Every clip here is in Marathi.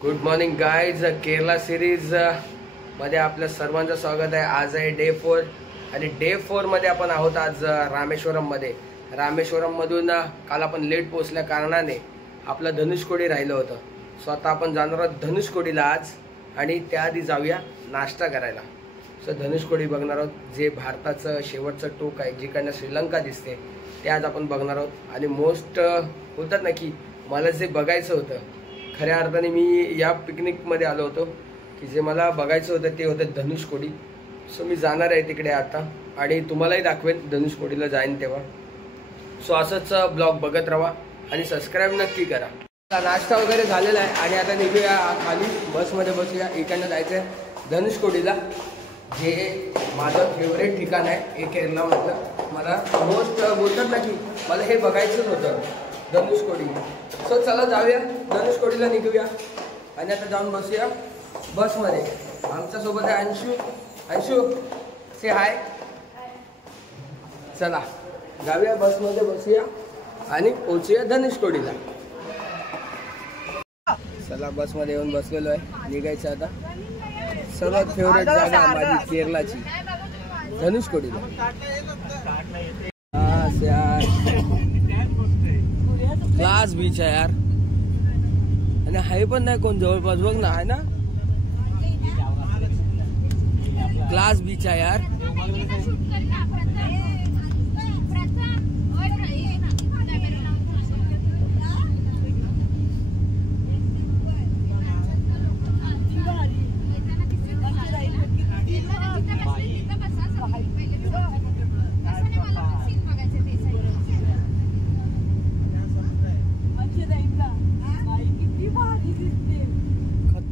Good morning guys. Kerala series मध्ये आपल्या सर्वांचं स्वागत आहे. आज आहे डे 4 आणि डे 4 मध्ये आपण आहोत आज रामेश्वरम मध्ये. रामेश्वरम मधून काल आपण लेट पोहोचल्या कारणाने आपलं धनुषकोडी राहिलं होतं. सो आता आपण जाणार आहोत धनुषकोडीला आज आणि त्याआधी जाऊया नाश्ता करायला. सो धनुषकोडी बघणार आहोत, जे भारताचं शेवटचं टोक आहे, जिकडनं श्रीलंका दिसते, ते आज आपण बघणार आहोत. आणि मोस्ट होतात ना की मला जे बघायचं होतं, खऱ्या अर्थाने मी या पिकनिकमध्ये आलो होतो की जे मला बघायचं होतं ते होतं धनुषकोडी. सो मी जाणार आहे तिकडे आता आणि तुम्हालाही दाखवेन धनुषकोडीला जाईन तेव्हा. सो असंच ब्लॉग बघत राहा आणि सबस्क्राईब नक्की करा. नाश्ता वगैरे झालेला आहे आणि आता निघूया खाली बसमध्ये बसूया. इकडनं जायचं आहे धनुषकोडीला, जे माझं फेवरेट ठिकाण आहे हे केरलामधलं. मला मोस्ट बोलतात ना की मला हे बघायचंच होतं धनुषकोडी. सो चला जाऊया धनुषकोडीला, निघूया आणि आता जाऊन बसूया बसमध्ये. आमच्यासोबत आहे अंशू. अंशू से हाय. चला जाऊया बसमध्ये बसूया आणि पोहोचूया धनुषकोडीला. चला बसमध्ये येऊन बसलेलो आहे, निघायचं आता. सर्वात फेवरेट जागा माझी केरलाची धनुषकोडीला. क्लास बीच आहे यार, आणि हाय पण नाही कोण जवळपास, बघ ना, आहे ना, क्लास बीच आहे यार.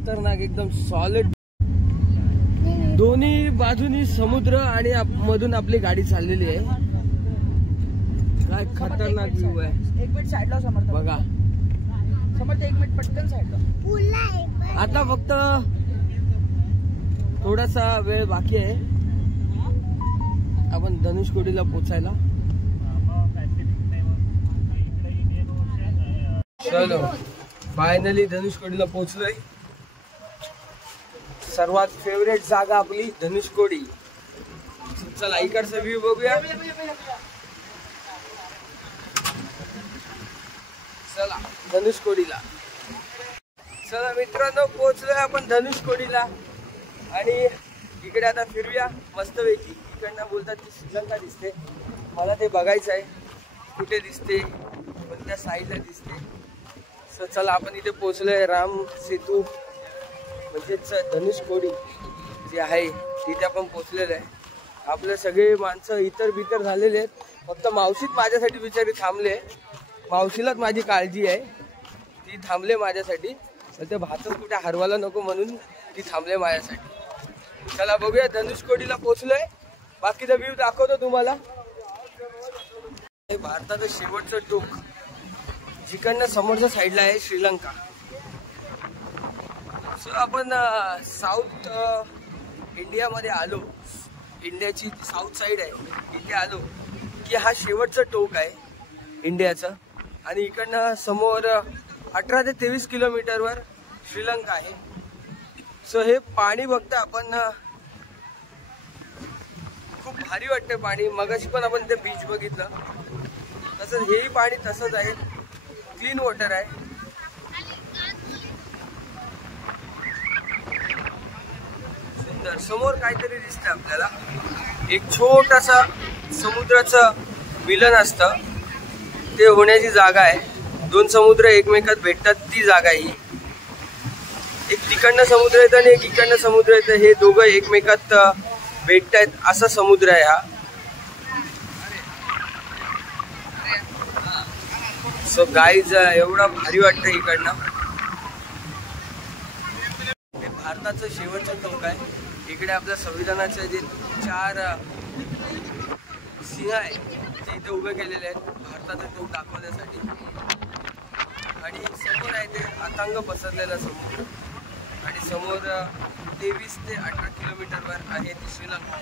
खतरनाक, एकदम सॉलिड. दोन्ही बाजूनी समुद्र आणि मधून आपली गाडी चाललेली आहे. काय खतरनाक व्ह्यू आहे. एक मिनिट साईडला समोर बघा, समोर एक मिनिट पटकन साईडला. आता फक्त थोडासा वेळ बाकी आहे आपण धनुषकोडीला पोचायला. चलो फायनली धनुषकोडीला पोहोचलोय. सर्वात फेवरेट जागा आपली धनुषकोडी. चला इकडचा व्ह्यू बघूया. चला धनुषकोडीला. चला मित्रांनो, पोहोचलोय आपण धनुषकोडीला आणि इकडे आता फिरूया मस्तपैकी. इकडनं बोलतात की श्रीलंका दिसते, मला ते बघायचं आहे कुठे दिसते, कोणत्या साईडला दिसते. सो चला आपण इथे पोहोचलोय. राम सेतू म्हणजेच धनुषकोडी जी आहे तिथे आपण पोहोचलेलं आहे. आपले सगळे माणसं इतर बितर झालेले आहेत, फक्त मावशीत माझ्यासाठी बिचारी थांबले. मावशीलाच माझी काळजी आहे, ती थांबले माझ्यासाठी. ते भातच कुठे हरवायला नको म्हणून ती थांबले माझ्यासाठी. चला बघूया धनुषकोडीला पोहोचलोय, बाकीचा व्ह्यू दाखवतो तुम्हाला. भारताचं शेवटचं टोक, जिकडनं समोरच्या साईडला आहे श्रीलंका. सो आपण साऊथ इंडियामध्ये आलो, इंडियाची साऊथ साईड आहे, इथे आलो की हा शेवटचं टोक आहे इंडियाचं. आणि इकडनं समोर 18 ते 23 किलोमीटरवर श्रीलंका आहे. सो हे पाणी बघता आपण, खूप भारी वाटते पाणी. मगाशी पण आपण ते बीच बघितलं, तसंच हेही पाणी तसंच आहे, क्लीन वॉटर आहे. सुंदर. समोर काहीतरी दिसतं आपल्याला, एक छोटासा समुद्राचं मिलन असतं, ते होण्याची जागा आहे. दोन समुद्र एकमेकात भेटतात ती जागा ही. एक तिकडनं समुद्र येतं आणि एक इकडनं समुद्र येतं, हे दोघं एकमेकात भेटतायत असा समुद्र आहे हा. सो गाईज एवढा भारी वाटतं इकडनं. हे भारताचं शेवटचं टोक आहे. इकडे आपल्या संविधानाचे जे 4 सिंह आहे ते इथे उभे केलेले आहेत भारताचं टोक दाखवण्यासाठी. आणि समोर आहे ते अथांग पसरलेला समुद्र. आणि समोर 23 ते 18 किलोमीटरवर आहे ती श्रीलंका.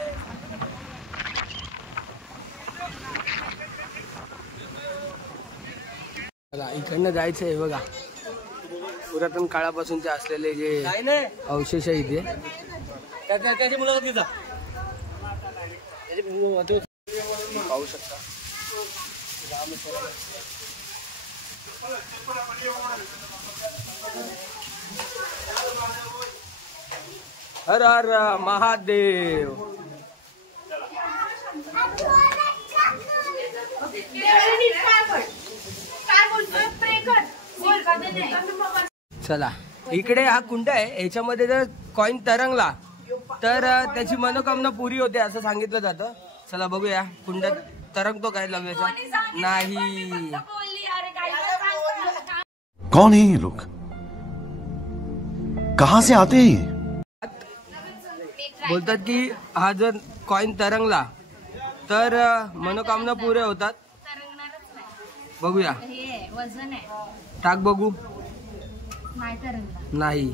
इकडनं जायचं आहे बघा. पुरातन काळापासूनचे असलेले जे अवशेष आहे इथे पाहू शकता. हर हर महादेव. चला इकडे हा कुंड आहे. याच्यामध्ये जर कॉइन तरंगला तर त्याची मनोकामना पुरी होते असं सांगितलं जातं. चला बघूया कुंडात तरंगतो काय लव्याचा. नाही. कौन है ये लोग, कहां से आते हैं? बोलतात की हा जर कॉइन तरंगला तर मनोकामना पुऱ्या होतात. बघूया टाक बघू. नाही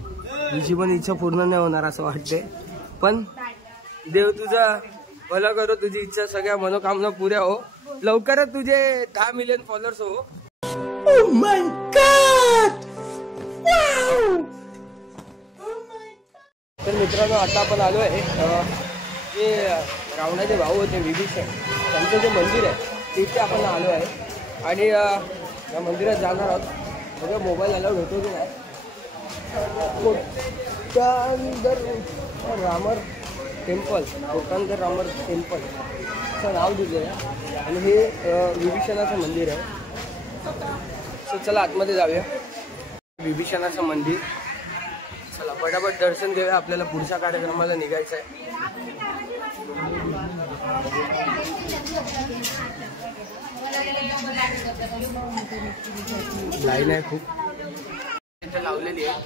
हिची पण इच्छा पूर्ण नाही होणार असं वाटते. पण देव तुझा भला करो, तुझी इच्छा सगळ्या मनोकामना पुऱ्या हो. लवकरच तुझे 10 मिलियन फॉलोअर्स हो. Oh my God! Wow! तर मित्रांनो आता आपण आलो आहे जे रावणाचे भाऊ होते विभीषण त्यांचं जे मंदिर आहे तिथे आपण आलो आहे. आणि या मंदिरात जाणार आहोत. सगळं मोबाईल आल्यावर भेटतो की नाही. कोटांदर रामर टेम्पल, कोटांदर रामर टेम्पल असं नाव दिलेलं आहे. आणि हे विभीषणाचं मंदिर आहे. सो चला आतमध्ये जाऊया. विभीषणाचं मंदिर. चला पटापट दर्शन घेऊया. आपल्याला पुढच्या कार्यक्रमाला निघायचं आहे. लाईन आहे खूप इथे लावलेली आहे.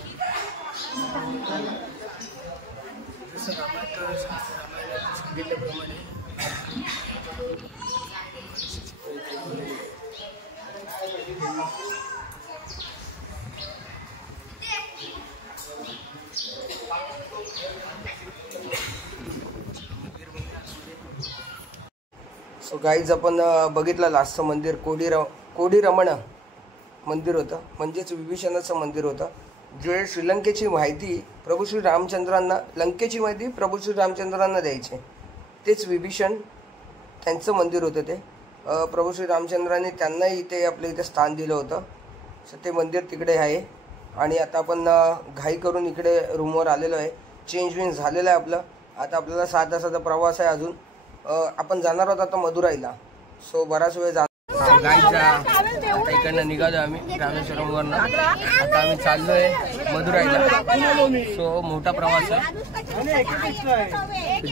जसं सांगितल्याप्रमाणे सो गाईज आपण बघितलं लास्टचं मंदिर कोडी रमण मंदिर होतं. म्हणजेच विभीषणाचं मंदिर होतं. जे श्रीलंकेची माहिती प्रभू श्री रामचंद्रांना, लंकेची माहिती प्रभू श्री रामचंद्रांना द्यायचे तेच विभीषण त्यांचं मंदिर होतं. ते प्रभू श्री रामचंद्रांनी त्यांनाही इथे आपल्या इथे स्थान दिलं होतं. सो ते मंदिर तिकडे आहे. आणि आता आपण घाई करून इकडे रूमवर आलेलो आहे. चेंज झालेलं आहे आपलं. आता आपल्याला 7 तासाचा प्रवास आहे अजून. आपण जाणार आहोत आता मदुराईला. सो बराच वेळ गाईचा आता इकडनं निघालो आम्ही रामेश्वरमवरनं. आता आम्ही चाललोय मदुराईला. सो मोठा प्रवास आहे.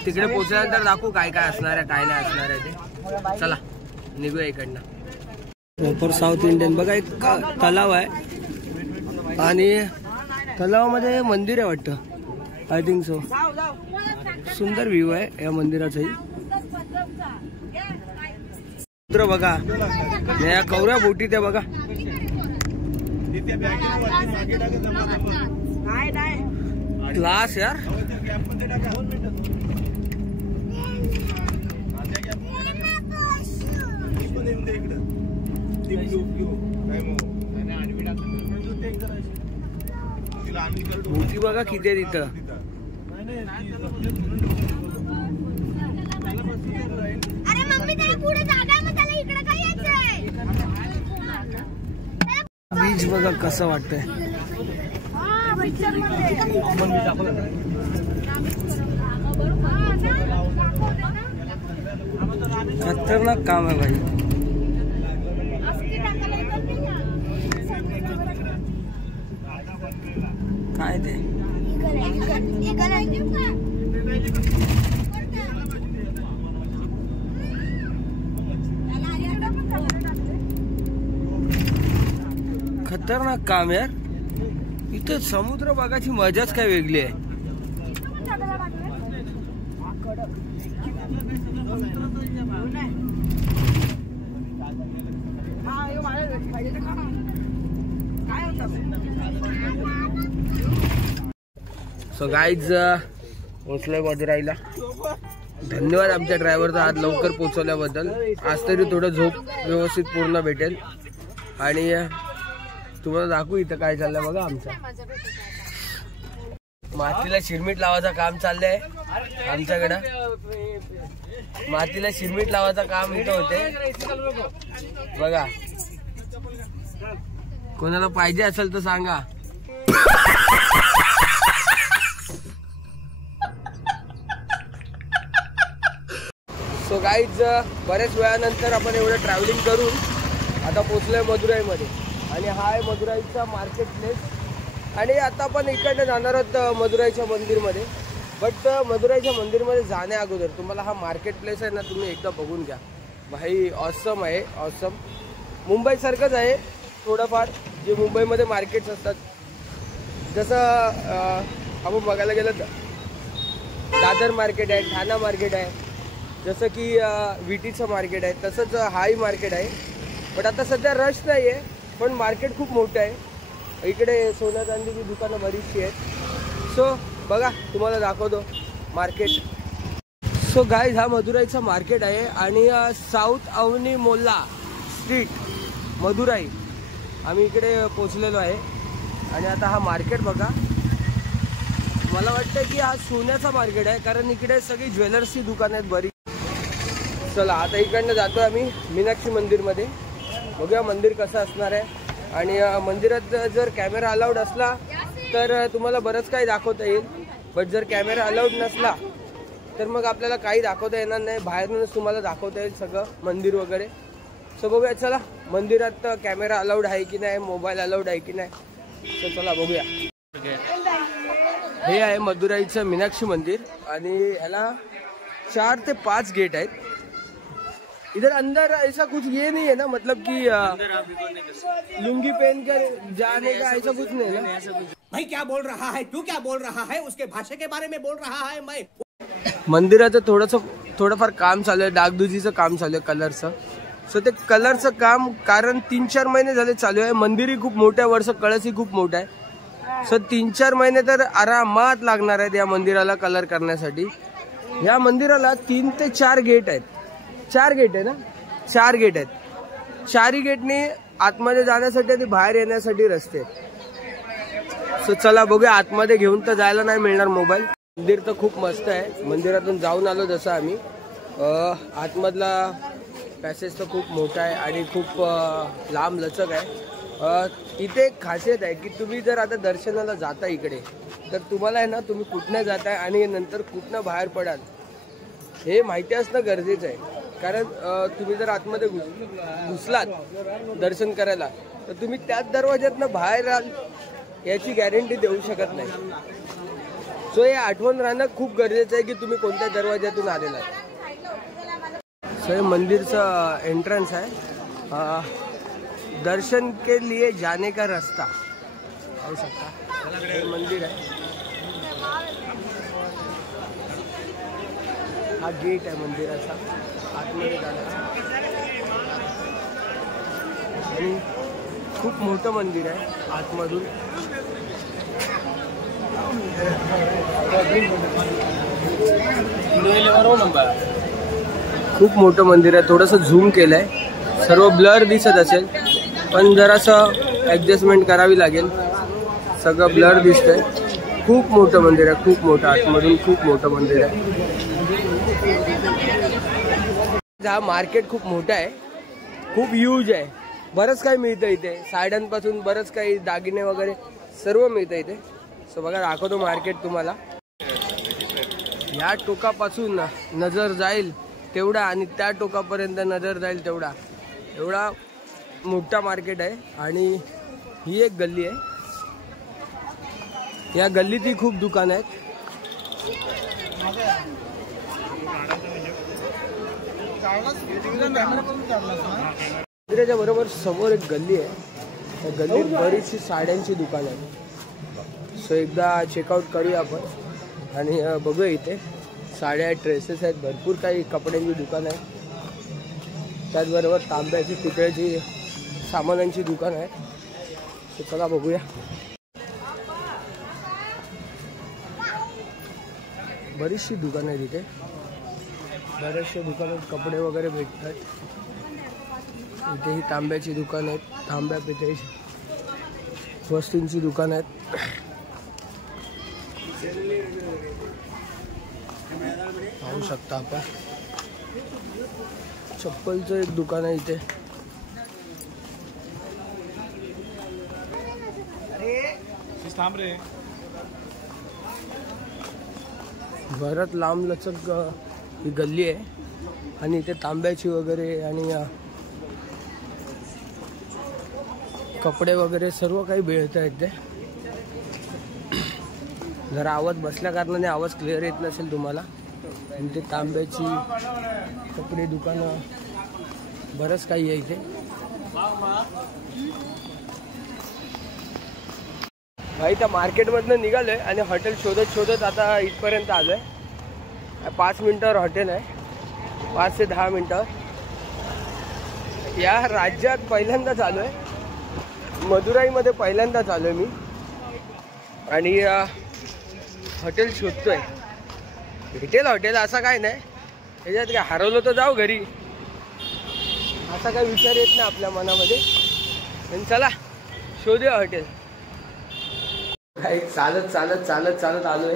तिकडे पोहोचल्यानंतर दाखवू काय काय असणार आहे काय नाही असणार आहे ते. चला निघूया इकडनं. Proper south Indian. बघा एक तलाव आहे आणि तलावामध्ये मंदिर आहे वाटतं. I think so. सुंदर व्ह्यू आहे या मंदिराचाही. बघा या कवऱ्या बोटी त्या बघा. क्लास यार. बोटी बघा किती आहे तिथं. बीच बघा कसं वाटतंय. खतरनाक काम आहे भाई. काय ते खतरनाक काम यार. इथं समुद्र बघायची मजाच काय वेगळी आहे. सो गाईज पोचलोय मदुराईला. धन्यवाद आमच्या ड्रायव्हरचा आज लवकर पोहोचवल्याबद्दल. आज तरी थोडं झोप व्यवस्थित पूर्ण भेटेल. आणि तुम्हाला दाखवू इथं काय चाललंय बघा. आमचं मातीला शिरमीट लावायचं काम चाललंय आमच्याकडं. मातीला शिरमीट लावायचं काम इथं होते बघा. कोणाला पाहिजे असेल तर सांगा. सो गाईज बऱ्याच वेळानंतर आपण एवढं ट्रॅव्हलिंग करून आता पोचलोय मदुराईमध्ये. आणि हा आहे मदुराईचा मार्केट प्लेस. आणि आता आपण इकडनं जाणार आहोत मदुराईच्या मंदिरमध्ये. बट मदुराईच्या मंदिरमध्ये जाण्या अगोदर तुम्हाला हा मार्केट प्लेस आहे ना, तुम्ही एकदा बघून घ्या भाई. ऑसम आहे, ऑसम. मुंबईसारखंच आहे थोडंफार, जे मुंबईमध्ये मार्केट्स असतात. जसं आपण बघायला गेलं तर दादर मार्केट आहे, ठाणा मार्केट आहे, जसं की विटीचं मार्केट आहे, तसंच हाही मार्केट आहे. बट आता सध्या रश नाही आहे, पण मार्केट खूप मोठं आहे. इकडे सोन्या चांदीची दुकानं बरीचशी आहेत. सो बघा तुम्हाला दाखवतो मार्केट. सो गाईज हा मदुराईचा मार्केट आहे आणि साऊथ अवनी मोल्ला स्ट्रीट मदुराई आम्ही इकडे पोचलेलो आहे. आणि आता हा मार्केट बघा. मला वाटतं की हा सोन्याचा मार्केट आहे, कारण इकडे सगळी ज्वेलर्सची दुकानं आहेत बरी. चला आता इकडनं जातो आम्ही मीनाक्षी मंदिरमध्ये. बघूया मंदिर कसं असणार आहे. आणि मंदिरात जर कॅमेरा अलाउड असला तर तुम्हाला बरंच काही दाखवता येईल. बट जर कॅमेरा अलाउड नसला तर मग आपल्याला काही दाखवता येणार नाही. बाहेरूनच तुम्हाला दाखवता येईल सगळं मंदिर वगैरे. सो बघूया चला मंदिरात कॅमेरा अलाउड आहे की नाही, मोबाईल अलाउड आहे की नाही. सो चला बघूया. हे आहे मदुराईचं मीनाक्षी मंदिर आणि ह्याला 4 ते 5 गेट आहेत. इधर अंदर ऐसा कुछ ये नहीं है ना, मतलब कि लुंगी पहन कर जाने का ऐसा कुछ नहीं है ना. भाई क्या बोल रहा है तू, क्या बोल रहा है, उसके भाषा के बारे में बोल रहा है मैं. मंदिराचं थोडंफार काम चालू आहे, डागडुजीचं काम चालू आहे, कलरचं. सो ते कलरचं काम कारण 3-4 महिने झाले चालू आहे. मंदिरही खूप मोठं आहे, वरचं कळसही खूप मोठं आहे. सो 3-4 महिने तर आरामात लागणार आहेत या मंदिराला कलर करण्यासाठी. या मंदिराला 3 ते 4 गेट आहेत. 4 गेट आहे ना, 4 गेट आहेत. 4ही गेटनी आतमध्ये जाण्यासाठी आणि बाहेर येण्यासाठी रस्ते. सो चला बघूया. आतमध्ये घेऊन तर जायला नाही मिळणार मोबाईल. मंदिर तर खूप मस्त आहे. मंदिरातून जाऊन आलो जसं आम्ही. आतमधला पॅसेज तर खूप मोठा आहे आणि खूप लांब लचक आहे. इथे एक खासियत आहे की तुम्ही जर आता दर्शनाला जाता इकडे तर तुम्हाला आहे ना, तुम्ही कुठनं जाताय आणि नंतर कुठनं बाहेर पडाल हे माहिती असणं गरजेचं आहे. कारण तुम्ही जर आतमध्ये घुसलात दर्शन करायला तर तुम्ही त्याच दरवाज्यातनं बाहेर आल याची गॅरंटी देऊ शकत नाही. सो हे आठवण राहणं खूप गरजेचं आहे की तुम्ही कोणत्या दरवाज्यातून आलेला आहे. सो हे मंदिरचं एंट्रन्स आहे. दर्शन के लिए जाने का रास्ता पाहू शकता. हे मंदिर आहे. हा गेट आहे मंदिराचा आतमध्ये जाण्याचा. आणि खूप मोठं मंदिर आहे आतमधून. खूप मोठं मंदिर आहे. थोडंसं झूम केलंय, सर्व ब्लर दिसत असेल पण जरासं ॲडजस्टमेंट करावी लागेल. सगळं ब्लर दिसतंय. खूप मोठं मंदिर आहे, खूप मोठं. आतमधून खूप मोठं मंदिर आहे. हा मार्केट खूप मोठा आहे, खूप ह्यूज आहे. बरंच काही मिळतं इथे. साड्यांपासून बरंच काही दागिने वगैरे सर्व मिळतं इथे. सो बघा दाखवतो मार्केट तुम्हाला. या टोकापासून नजर जाईल तेवढा आणि त्या टोकापर्यंत नजर जाईल तेवढा, एवढा मोठा मार्केट आहे. आणि ही एक गल्ली आहे. या गल्लीतही खूप दुकानं आहेत. मंदिराच्या बरोबर समोर एक गल्ली आहे. त्या गल्लीत बरीचशी साड्यांची दुकानं आहेत. सो एकदा चेकआउट करूया आपण आणि बघूया. इथे साड्या, ड्रेसेस आहेत, भरपूर काही कपड्यांची दुकानं आहेत. त्याचबरोबर तांब्याची, पितळ्याची सामानांची दुकानं आहेत. सो चला बघूया. बरीचशी दुकानं आहेत इथे. बरेचसे दुकानात कपडे वगैरे भेटतात. इथे ही तांब्याची दुकान आहेत, तांब्या पितळेची. वस्तूंची दुकान आहेत. पाहू शकता आपण चप्पलचं एक दुकान आहे इथे. बरंच लांब लचक ही गल्ली आहे आणि इथे तांब्याची वगैरे आणि कपडे वगैरे सर्व काही मिळत आहेत. ते जरा आवाज बसल्या कारणाने आवाज क्लिअर येत नसेल तुम्हाला. आणि ते तांब्याची कपडे दुकानं बरंच काही आहे इथे. भाई त्या मार्केटमधनं निघालोय आणि हॉटेल शोधत शोधत आता इथपर्यंत आलोय. 5 मिनिटावर हॉटेल आहे, 5 ते 10 मिनिटं. या राज्यात पहिल्यांदाच आलोय, मदुराईमध्ये पहिल्यांदाच आलोय मी आणि हॉटेल शोधतोय. भेटेल हॉटेल असं काय नाही, त्याच्यात काय हरवलं तर जाऊ घरी असा काय विचार येत नाही आपल्या मनामध्ये. पण चला शोधूया हॉटेल. काही चालत चालत चालत चालत आलोय.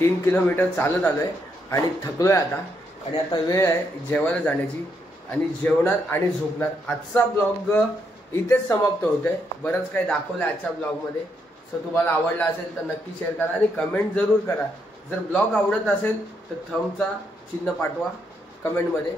3 किलोमीटर चालत आलोय आणि थकलोय आता. आणि आता वेळ आहे जेवायला जाण्याची आणि जेवणार आणि झोपणार. आजचा ब्लॉग इथेच समाप्त होतोय. बरंच काही दाखवलं आजच्या ब्लॉगमध्ये. सो तुम्हाला आवडला असेल तर नक्की शेअर करा आणि कमेंट जरूर करा. जर ब्लॉग आवडत असेल तर थंबचा चिन्ह पाठवा कमेंटमध्ये.